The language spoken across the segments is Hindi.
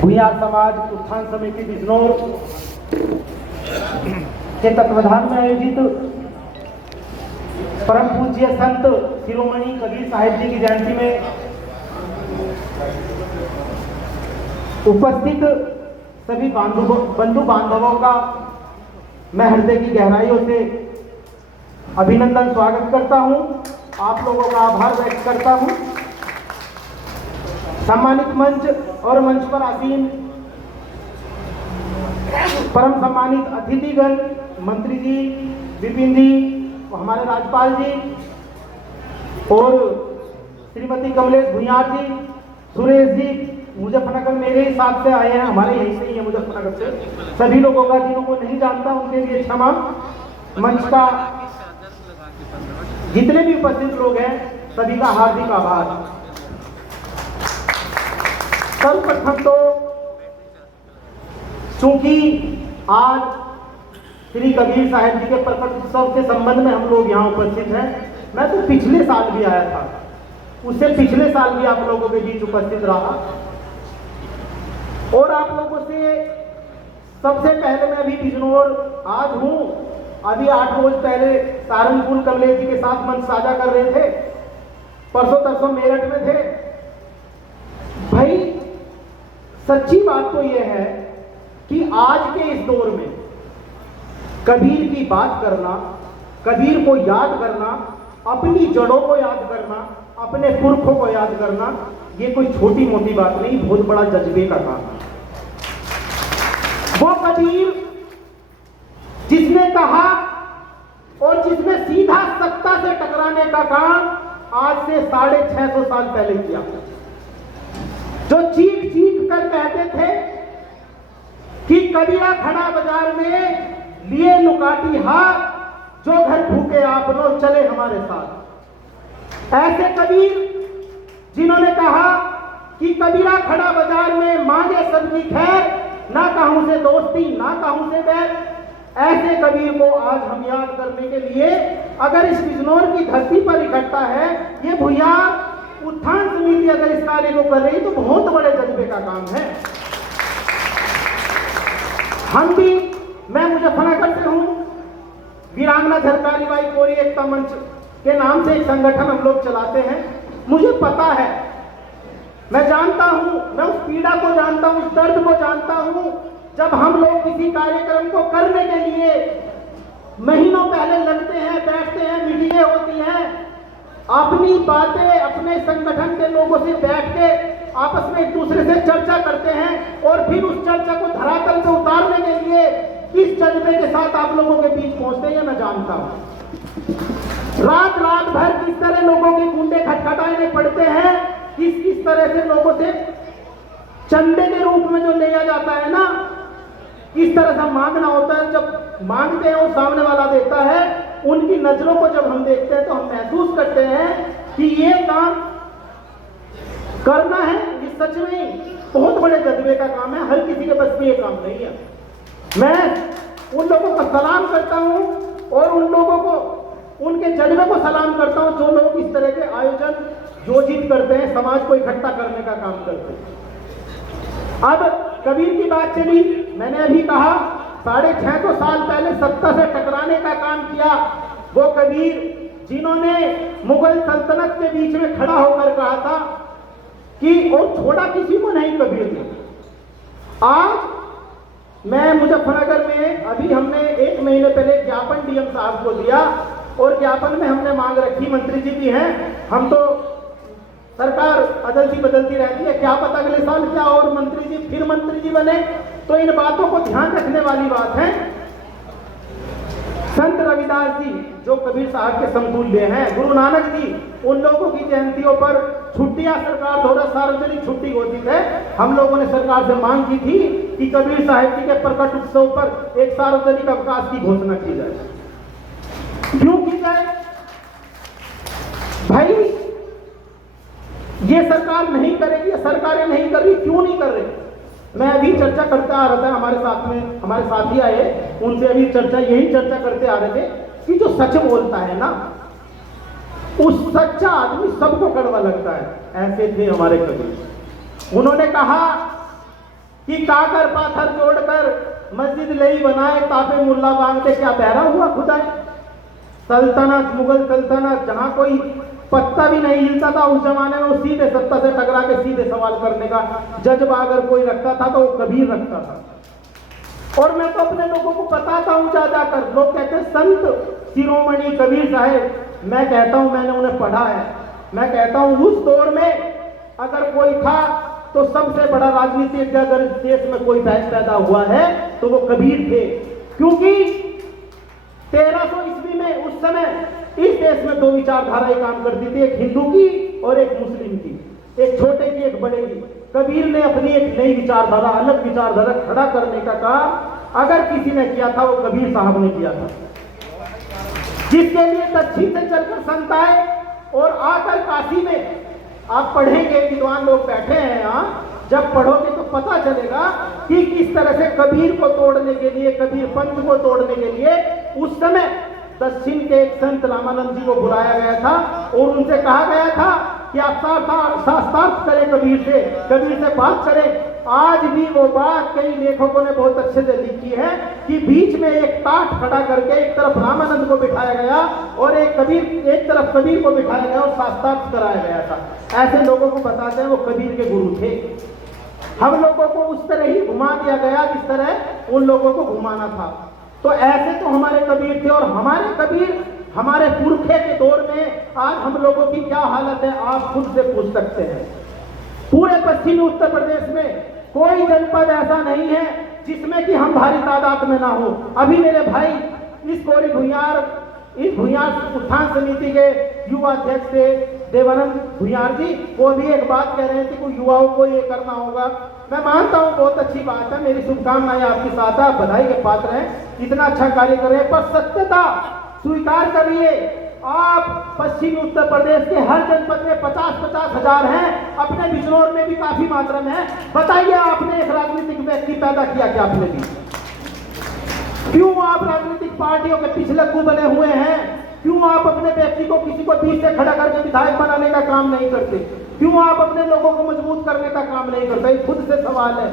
भुयार समाज उत्थान समिति बिजनौर के तत्वाधान में आयोजित परम पूज्य संत शिरोमणि कबीर साहिब जी की जयंती में उपस्थित सभी बंधु बांधवों का मैं हृदय की गहराइयों से अभिनंदन स्वागत करता हूं। आप लोगों का आभार व्यक्त करता हूं। सम्मानित मंच और मंच पर आसीन परम सम्मानित अतिथिगण, मंत्री जी, विपिन जी, हमारे राज्यपाल जी और श्रीमती कमलेश भुयार जी, सुरेश जी, मुजफ्फरनगर मेरे ही साथ से आए हैं, हमारे यहीं से ही है मुजफ्फरनगर से। सभी लोगों का जिन्हों को नहीं जानता उनके लिए क्षमा। मंच का जितने भी उपस्थित लोग हैं सभी का हार्दिक आभार। सर्वप्रथम तो चूंकि आज श्री कबीर साहिब जी के प्रकट उत्सव के संबंध में हम लोग यहाँ उपस्थित हैं, मैं तो पिछले साल भी आया था, उससे पिछले साल भी आप लोगों के बीच उपस्थित रहा और आप लोगों से सबसे पहले मैं अभी बिजनौर आज हूँ, अभी 8 रोज पहले सहारनपुर कमलेश जी के साथ मंच साझा कर रहे थे, परसों तरसों मेरठ में थे। भाई सच्ची बात तो यह है कि आज के इस दौर में कबीर की बात करना, कबीर को याद करना, अपनी जड़ों को याद करना, अपने पुरखों को याद करना, ये कोई छोटी मोटी बात नहीं, बहुत बड़ा जज्बे का काम है। वो कबीर जिसने कहा और जिसने सीधा सत्ता से टकराने का काम आज से 650 साल पहले किया, जो चीख चीख कर कहते थे कि कबीरा खड़ा बाजार में लिए लुकाटी हाथ, जो घर भूखे आप लोग चले हमारे साथ। ऐसे कबीर जिन्होंने कहा कि कबीरा खड़ा बाजार में मांगे सबकी खैर, ना कहूं से दोस्ती ना कहूं से बैर। ऐसे कबीर को आज हम याद करने के लिए अगर इस बिजनौर की धरती पर इकट्ठा है, ये भुयार उत्थान समिति अगर इस कार्य को कर रही तो बहुत बड़े जज्बे का काम है। हम भी, मैं मुजफ्फरनगर से हूं, वीरांगना झलकारी बाई कोरी एकता मंच के नाम से एक संगठन हम लोग चलाते हैं। मुझे पता है, मैं जानता हूं, मैं उस पीड़ा को जानता हूं, उस दर्द को जानता हूं, जब हम लोग किसी कार्यक्रम को करने के लिए महीनों पहले लगते हैं, बैठते हैं, मीटिंगें होती हैं, अपनी बातें अपने संगठन के लोगों से बैठ के आपस में एक दूसरे से चर्चा करते हैं और फिर उस चर्चा को धरातल से उतारने के लिए किस जज्बे के साथ आप लोगों के बीच पहुंचते हैं मैं जानता हूं। रात रात भर किस तरह लोगों के कुंडे खटखटाने पड़ते हैं, किस तरह से लोगों से चंदे के रूप में जो लिया जाता है ना, किस तरह से मांगना होता है। जब मांगते हैं वो सामने वाला देता है, उनकी नजरों को जब हम देखते हैं तो हम महसूस करते हैं कि ये काम करना है, ये सच में बहुत बड़े जज्बे का काम है, हर किसी के बस में ये काम नहीं है। मैं उन लोगों को सलाम करता हूं और उन लोगों को, उनके जज्बे को सलाम करता हूं जो लोग इस तरह के आयोजन योजित करते हैं, समाज को इकट्ठा करने का काम करते हैं। अब कबीर की बात चली, मैंने अभी कहा 650 साल पहले सत्ता से टकराने का काम किया वो कबीर जिन्होंने मुगल सल्तनत के बीच में खड़ा होकर कहा था कि और छोड़ा किसी को नहीं कबीर ने। आज मैं मुजफ्फरनगर में अभी हमने 1 महीने पहले ज्ञापन डीएम साहब को दिया और ज्ञापन में हमने मांग रखी, मंत्री जी भी हैं, हम तो सरकार अदलती बदलती रहती है, क्या पता अगले साल क्या और मंत्री जी फिर मंत्री जी बने, तो इन बातों को ध्यान रखने वाली बात है। संत रविदास जी जो कबीर साहब के समतुल्य हैं, गुरु नानक जी, उन लोगों की जयंतियों पर छुट्टियां सरकार द्वारा सार्वजनिक छुट्टी घोषित है। हम लोगों ने सरकार से मांग की थी कि कबीर साहिब जी के प्रकट उत्सव पर एक सार्वजनिक अवकाश की घोषणा की जाए। क्यों की जाए भाई? ये सरकार नहीं करेगी, सरकारें नहीं कर रही, क्यों नहीं कर रही? मैं अभी चर्चा करते आ रहा था, हमारे साथ में हमारे साथी आए, उनसे अभी यही चर्चा करते आ रहे थे कि जो सच बोलता है ना, उस सच्चा आदमी सबको कड़वा लगता है। ऐसे थे हमारे कबीर। उन्होंने कहा कि काकर पाथर जोड़कर मस्जिद लई बनाए, तापे मुल्ला बांधते क्या बहरा हुआ खुदा है। सल्तनत, मुगल सल्तनत, जहां कोई पत्ता भी नहीं हिलता था उस जमाने में, वो सीधे सत्ता से टकरा के सीधे सवाल करने का जज्बा अगर कोई रखता था तो वो कबीर रखता था। और मैं तो अपने लोगों को बताता हूं जा जाकर, लोग कहते हैं संत शिरोमणि कबीर साहब, मैं कहता हूं मैंने उन्हें पढ़ा है। मैं कहता हूं उस दौर में अगर कोई था तो सबसे बड़ा राजनीतिक अगर देश में कोई बहस पैदा हुआ है तो वो कबीर थे। क्योंकि 1300 ईस्वी में उस समय इस देश में दो विचारधाराएं काम करती थी, एक हिंदू की और एक मुस्लिम की, एक छोटे की एक बड़े की। कबीर ने अपनी एक नई विचारधारा, अलग विचारधारा खड़ा करने का काम अगर किसी ने किया था वो कबीर साहब ने किया था, जिसके लिए दक्षिण से चलकर संत आए और आकर काशी में। आप पढ़ेंगे, विद्वान लोग बैठे हैं यहाँ, जब पढ़ोगे तो पता चलेगा कि किस तरह से कबीर को तोड़ने के लिए, कबीर पंथ को तोड़ने के लिए उस समय दक्षिण के एक संत रामानंद जी को बुलाया गया था और उनसे कहा गया था कि आप शास्त्रार्थ करें कबीर से बात करें। आज भी वो बात कई लेखकों ने बहुत अच्छे से लिखी है कि बीच में एक टाट खड़ा करके एक तरफ रामानंद को बिठाया गया और एक तरफ कबीर को बिठाया गया और शास्त्रार्थ कराया गया था। ऐसे लोगों को बताते हैं वो कबीर के गुरु थे। हम लोगों को उस तरह ही घुमा दिया गया जिस तरह उन लोगों को घुमाना था। तो ऐसे तो हमारे कबीर थे, और हमारे कबीर हमारे पुरखे के दौर में आज हम लोगों की क्या हालत है आप खुद से पूछ सकते हैं। पूरे पश्चिमी उत्तर प्रदेश में कोई जनपद ऐसा नहीं है जिसमें कि हम भारी तादाद में ना हो। अभी मेरे भाई इस भुयार उत्थान समिति के युवा अध्यक्ष थे देवानंद भुयार जी, वो भी एक बात कह रहे थे कि युवाओं को ये करना होगा। मैं मानता हूँ बहुत अच्छी बात है, मेरी शुभकामनाएं आपके साथ है, बधाई के पात्र हैं, इतना अच्छा कार्य कर रहे हैं, पर सत्यता स्वीकार करिए। आप पश्चिमी उत्तर प्रदेश के हर जनपद में 50-50 हजार हैं, अपने बिजनौर में भी काफी मात्रा में है। बताइए आपने एक राजनीतिक व्यक्ति पैदा किया क्या आपने भी? क्यों आप राजनीतिक पार्टियों के पिछलग्गू बने हुए हैं? क्यों आप अपने व्यक्ति को किसी को बीच से खड़ा करके विधायक बनाने का काम नहीं करते? क्यों आप अपने लोगों को मजबूत करने का काम नहीं करते? खुद से सवाल है।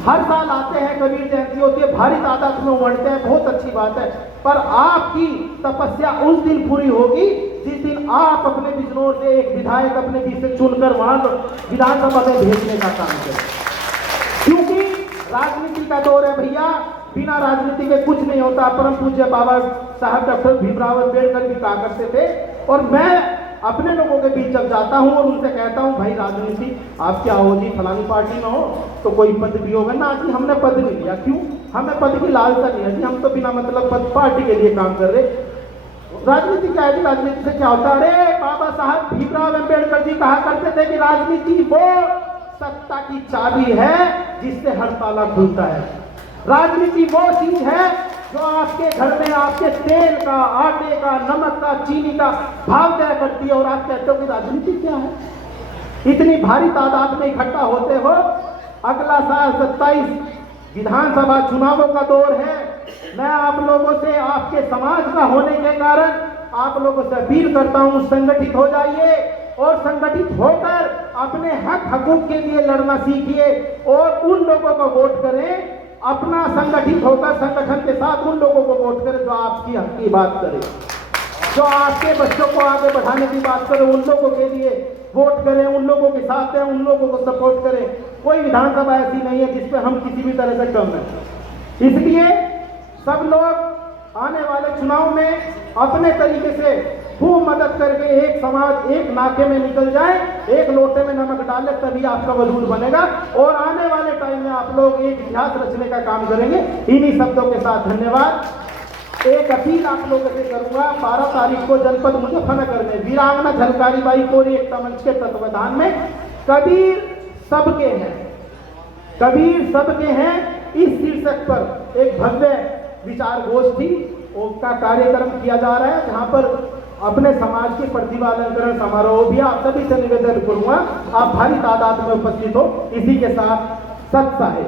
हर साल आते हैं, कबीर जयंती होती है, भारी तादाद में उमड़ते हैं, बहुत अच्छी बात है, पर आपकी तपस्या उस दिन पूरी होगी जिस दिन आप अपने बिजनौर से एक विधायक अपने बीच से चुनकर वहां विधानसभा में भेजने का काम करें। क्योंकि राजनीति का दौर है भैया, बिना राजनीति के कुछ नहीं होता। परम पूज्य बाबा साहब डॉक्टर भीमराव अम्बेडकर भी कहा करते थे, और मैं अपने लोगों के बीच जब जाता हूं और उनसे कहता हूं भाई राजनीति आप क्या हो जी, फलानी पार्टी में हो तो कोई पद भी होगा ना जी, हमने पद नहीं लिया। क्यों? हमें पद की लालसा नहीं है जी, हम तो बिना मतलब पद पार्टी के लिए काम कर रहे। राजनीति क्या है जी? राजनीति से क्या होता है? अरे बाबा साहब भीमराव अम्बेडकर जी कहा करते थे कि राजनीति वो सत्ता की चाबी है जिससे हर ताला खुलता है। राजनीति वो चीज है जो आपके घर में आपके तेल का, आटे का, नमक का, चीनी का भाव तय करती है। और आप कहते हो कि राजनीति क्या है? इतनी भारी तादाद में इकट्ठा होते हो। अगला साल 27 विधानसभा चुनावों का दौर है। मैं आप लोगों से, आपके समाज का होने के कारण आप लोगों से अपील करता हूं, संगठित हो जाइए और संगठित होकर अपने हक हकूक के लिए लड़ना सीखिए और उन लोगों को वोट करें। अपना संगठित होकर संगठन के साथ उन लोगों को वोट करें जो आपकी हक की बात करें, जो आपके बच्चों को आगे बढ़ाने की बात करें, उन लोगों के लिए वोट करें, उन लोगों के साथ हैं, उन लोगों को सपोर्ट करें। कोई विधानसभा ऐसी नहीं है जिसपे हम किसी भी तरह से कम हैं। इसलिए सब लोग आने वाले चुनाव में अपने तरीके से खूब मदद करके एक समाज एक नाके में निकल जाए, एक लोटे में नमक डाले, तभी आपका वजूद बनेगा और आने वाले टाइम में आप लोग एक इतिहास रचने का काम करेंगे। इन्हीं शब्दों के साथ धन्यवाद। एक अपील आप लोगों से करूंगा, 12 तारीख को जनपद मुजफ्फरनगर में वीरांगना झलकारी बाई कोरी एकता मंच के तत्वाधान में कबीर सबके हैं, कबीर सबके हैं इस शीर्षक पर एक भव्य विचार गोष्ठी का कार्यक्रम किया जा रहा है, जहां पर अपने समाज के प्रतिभा अलंकरण समारोह भी आप सभी से निवेदन करूंगा आप भारी तादाद में उपस्थित हो। इसी के साथ सत्ता है।